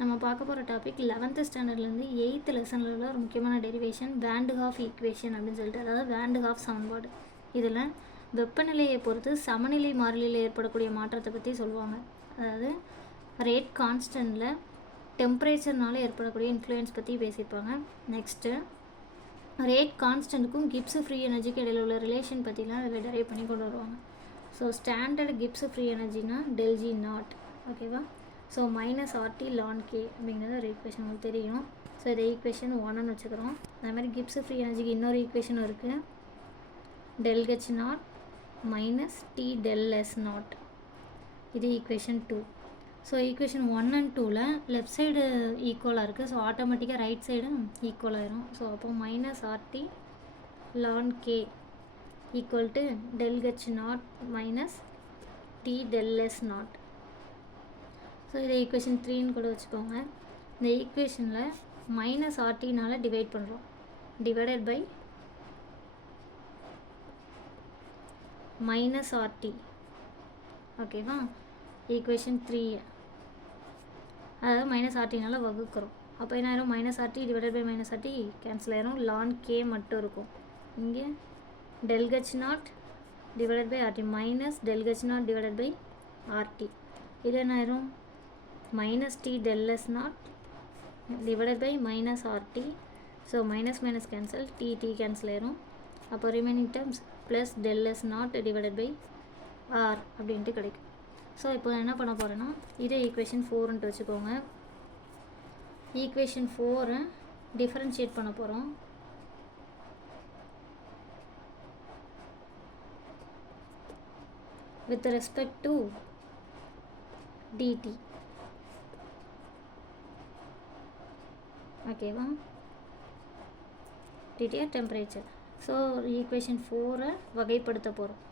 நம்ம பார்க்க போகிற டாபிக் 11th ஸ்டாண்டர்ட்லேருந்து 8th லெசனில் உள்ள ஒரு முக்கியமான டெரிவேஷன் வேண்ட் ஹாஃப் ஈக்குவேஷன் அப்படின்னு சொல்லிட்டு, அதாவது வேண்ட் ஹாஃப் சமன்பாடு. இதில் வெப்பநிலையை பொறுத்து சமநிலை மாறிலியில் ஏற்படக்கூடிய மாற்றத்தை பற்றி சொல்லுவாங்க. அதாவது ரேட் கான்ஸ்டன்ட்டில் டெம்பரேச்சர்னால ஏற்படக்கூடிய இன்ஃப்ளூயன்ஸ் பற்றி பேசியிருப்பாங்க. நெக்ஸ்ட்டு ரேட் கான்ஸ்டன்ட்டுக்கும் கிப்ஸ் ஃப்ரீ எனர்ஜிக்கு இடையில் உள்ள ரிலேஷன் பற்றிலாம் அதில் டெரைவ் பண்ணி கொண்டு வருவாங்க. ஸோ ஸ்டாண்டர்ட் கிப்ஸ் ஃப்ரீ எனர்ஜினா ΔG நாட், ஓகேவா. So minus RT ln K அப்படிங்கிறது ஒரு ஈக்குவேஷன் உங்களுக்கு தெரியும். ஸோ இதை ஈக்குவேஷன் 1ன்னு வச்சுக்கிறோம். அதேமாதிரி கிப்ஸ் ஃப்ரீ எனர்ஜிக்கு இன்னொரு ஈக்குவேஷனும் இருக்குது, ΔH naught minus T ΔS not. இது ஈக்குவேஷன் 2. ஸோ ஈக்குவேஷன் 1 and 2ல் லெஃப்ட் சைடு ஈக்குவலாக இருக்குது. ஸோ ஆட்டோமேட்டிக்காக ரைட் சைடும் ஈக்குவல் ஆயிரும். ஸோ அப்போ minus RT ln K equal to ΔH naught minus T ΔS naught. So இதை ஈக்குவேஷன் 3ன்னு கூட வச்சுக்கோங்க. இந்த ஈக்குவேஷனில் மைனஸ் RTனால் டிவைட் பண்ணுறோம், டிவைடட் பை மைனஸ் RT, ஓகேவா. ஈக்குவேஷன் 3 அதாவது மைனஸ் RTனால் வகுக்கிறோம். அப்போ என்ன ஆயிரும், minus RT divided by minus RT cancel ஆயிரும், ln K மட்டும் இருக்கும். இங்கே ΔH not divided by RT minus ΔH not divided by RT. இது என்ன ஆயிரும், minus T ΔS not divided by minus RT. So minus minus cancel, T cancel ஆயிரும். அப்போ remaining terms plus ΔS not divided by R அப்படின்ட்டு கிடைக்கும். So இப்போ என்ன பண்ண போகிறேன்னா, இதே ஈக்குவேஷன் 4ன்ட்டு வச்சுக்கோங்க. ஈக்குவேஷன் 4 டிஃபரன்ஷியேட் பண்ண போகிறோம். வித் ரெஸ்பெக்ட் டு dt, ஓகேவா. dt temperature. ஸோ ஈக்குவேஷன் 4 வகைப்படுத்த போகிறோம்.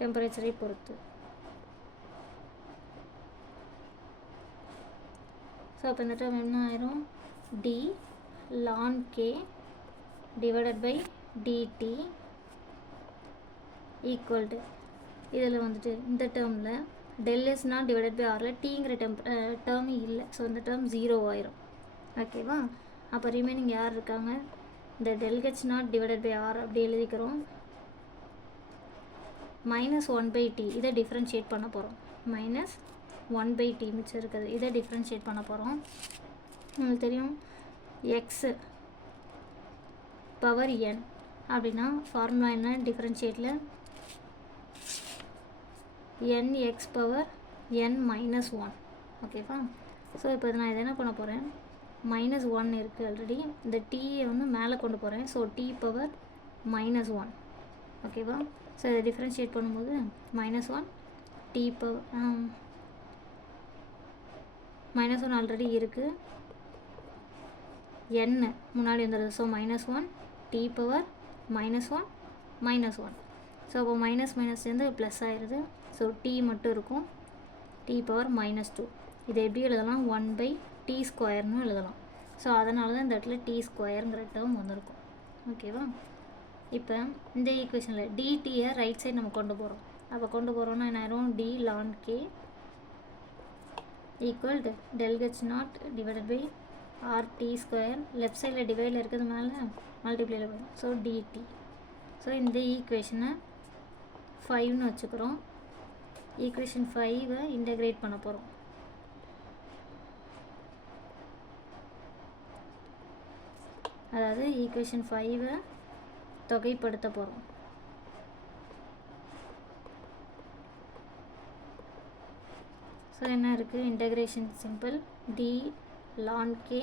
டெம்பரேச்சரை பொறுத்து. ஸோ அப்போ இந்த டேர்ம் என்ன ஆயிரும், D ln K divided by dt equal to, இதில் வந்துட்டு இந்த டேர்மில் ΔS நாட் டிவைடட் பை Rல் டீங்கிற டேர்ம் இல்லை. ஸோ இந்த டேர்ம் 0 ஆயிரும், ஓகேவா. அப்போ ரிமைனிங் யார் இருக்காங்க, இந்த ΔH not divided by R அப்படி எழுதிக்கிறோம். மைனஸ் 1/T இதை டிஃப்ரென்ஷியேட் பண்ண போகிறோம். மைனஸ் 1/T மிச்சம் இருக்குது, இதை டிஃப்ரென்ஷியேட் பண்ண போகிறோம். உங்களுக்கு தெரியும் எக்ஸு பவர் n அப்படின்னா ஃபார்முலா என்ன, டிஃப்ரென்ஷியேட்டில் nx பவர் n மைனஸ் 1, ஓகேவா. ஸோ இப்போ நான் இதை என்ன பண்ண போகிறேன், மைனஸ் 1 இருக்குது ஆல்ரெடி, இந்த டீயை வந்து மேலே கொண்டு போகிறேன். ஸோ T பவர் மைனஸ் 1, ஓகேவா. ஸோ இதை டிஃப்ரென்ஷியேட் பண்ணும்போது minus 1 T power minus 1 already இருக்குது, n முன்னாடி வந்துடுது. So minus 1 T power minus 1 minus 1. So அப்போ மைனஸ் மைனஸ் சேர்ந்து ப்ளஸ் ஆயிடுது. ஸோ T மட்டும் இருக்கும், T பவர் மைனஸ் 2. இதை எப்படி எழுதலாம், 1/T ஸ்கொயர்னு எழுதலாம். ஸோ அதனால தான் இந்த இடத்துல T ஸ்கொயருங்கிற டேர்ம் வந்திருக்கும், ஓகேவா. இப்போ இந்த ஈக்குவேஷனில் டிடியை ரைட் சைடு நம்ம கொண்டு போகிறோம். அப்போ கொண்டு போகிறோன்னா என்ன ஆயிரும், D ln K equal to ΔH not divided by RT square. Left சைடில் டிவைடில் இருக்கிறது மேலே மல்டிப்ளைல வரும். So dt. ஸோ இந்த ஈக்குவேஷனை 5ன்னு வச்சுக்கிறோம். ஈக்குவேஷன் 5 இன்டகிரேட் பண்ண போகிறோம். அதாவது ஈக்குவேஷன் 5 தொகைப்படுத்த போகிறோம். ஸோ என்ன இருக்குது, integration simple, D ln K.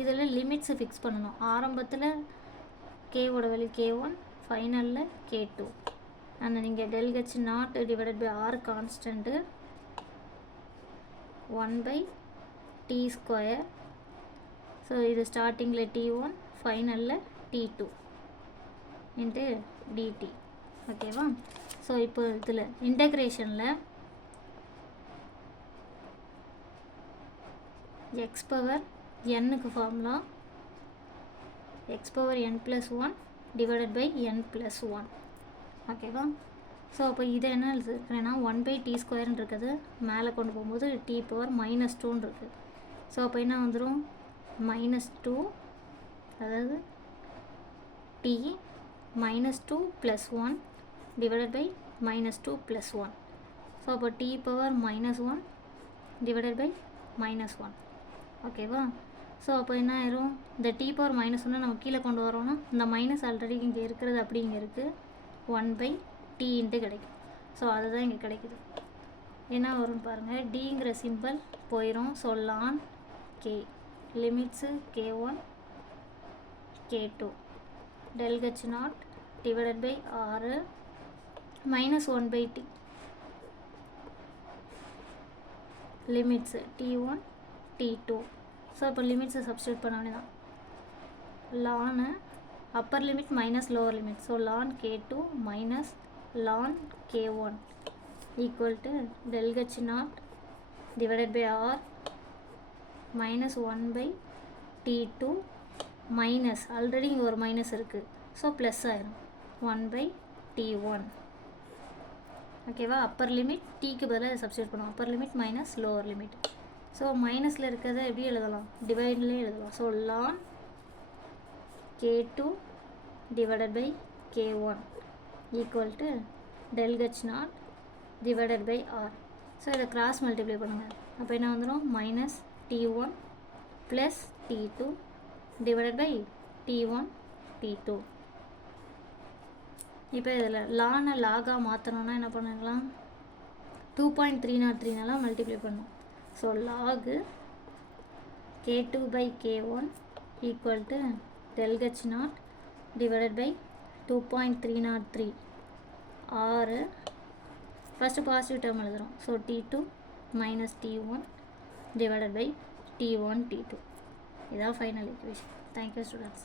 இதில் லிமிட்ஸை ஃபிக்ஸ் பண்ணணும். ஆரம்பத்தில் Kவோட வேல்யூ K1, ஃபைனலில் K2. அந்த நீங்கள் ΔH not divided by R constant 1/T square. So இது ஸ்டார்டிங்கில் T1, ஃபைனலில் T2 இன்ட்டு dt, ஓகேவா. ஸோ இப்போ இதில் இன்டகிரேஷனில் எக்ஸ் பவர் என்னுக்கு formula x power n plus 1 divided by n plus 1. ஓகேவா. ஸோ அப்போ இதை என்ன எழுதுக்கிறேன்னா 1/t² இருக்குது, மேலே கொண்டு போகும்போது t⁻−2 இருக்குது. ஸோ அப்போ என்ன வந்துடும், -2, அதாவது t -2 + 1 டிவைடட் பை -2 + 1. ஸோ அப்போ t⁻−1 டிவைடட் பை -1. ஓகேவா? ஸோ அப்போ என்ன ஆயிரும், இந்த t⁻−1 நம்ம கீழே கொண்டு வரோன்னா இந்த மைனஸ் ஆல்ரெடி இங்கே இருக்கிறது அப்படி இங்கே இருக்குது, 1/t கிடைக்கும். ஸோ அதுதான் இங்கே கிடைக்குது. என்ன வரும்னு பாருங்கள், டிங்கிற சிம்பிள் போயிடும். So ln k limits k1 k2 ∇h0 divided by r -1/t limits t1 t2. So இப்போ லிமிட்ஸை சப்ஸ்டியூட் பண்ண வேண்டியதான். ln upper limit minus lower limit, so ln k2 minus ln k1 equal to ∇h0 divided by r -1/t2 minus already இங்கே ஒரு minus இருக்குது, so plus ஆயிரும் 1/t1. ஓகேவா? Upper limit டீக்கு பதிலாக சப்ஸ்டியூட் பண்ணுவோம், upper limit minus lower limit. So மைனஸில் இருக்கிறத எப்படி எழுதலாம், டிவைட்லேயே எழுதலாம். So ln k2 divided by k1 equal to ∇h0 divided by r. So இதை கிராஸ் மல்டிப்ளை பண்ணுங்கள். அப்போ என்ன வந்துடும், -t1 plus t2 divided by t1 t2. இப்போ இதில் லானை லாகாக மாற்றணுன்னா என்ன பண்ணிடலாம், 2.303 மல்டிப்ளை பண்ணும். So log k2 by k1 equal to ∇h0 divided by 2.303 r. First positive term எழுதுகிறோம். So t2 minus t1 divided by t1 t2. இதான் ஃபைனல் ஈக்குவேஷன். Thank you students.